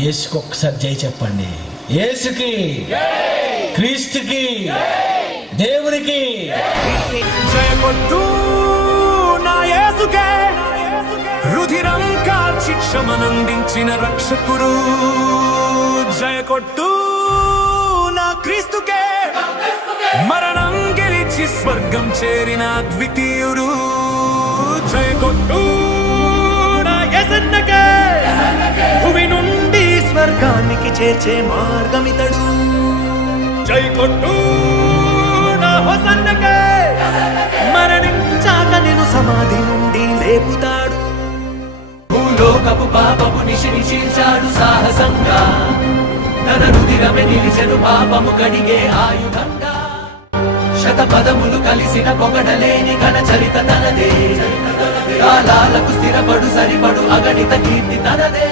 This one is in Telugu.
యేసుకి ఒక్కసారి జై చెప్పండి. యేసుకి, క్రీస్తుకి, దేవునికి జయ కొట్టు నా యేసుకే, రుధిరం కార్చి క్షమనందించిన రక్షకుడు. జయ కొట్టు నా క్రీస్తుకే, మరణం గెలిచి స్వర్గం చేరిన ద్వితీయుడు. జయ కొట్టు నా యేసన్నకే, భూమి నుండి స్వర్గానికి చేర్చే మార్గమితడు. జై కొట్టు నా హోసన్నకే, మరణించాక నేను సమాధి నుండి లేపుతాడు. భూలోకపు పాపము నిశిని చీల్చాడు సాహసంగా, తన రుధిరమే నిలిచెను పాపము కడిగే ఆయుధంగా. శతపదములు కలిసిన పొగడలేని ఘన చరిత తనదే, కాలాలకు స్థిరపడు సరిపడు అగణిత కీర్తి తనదే.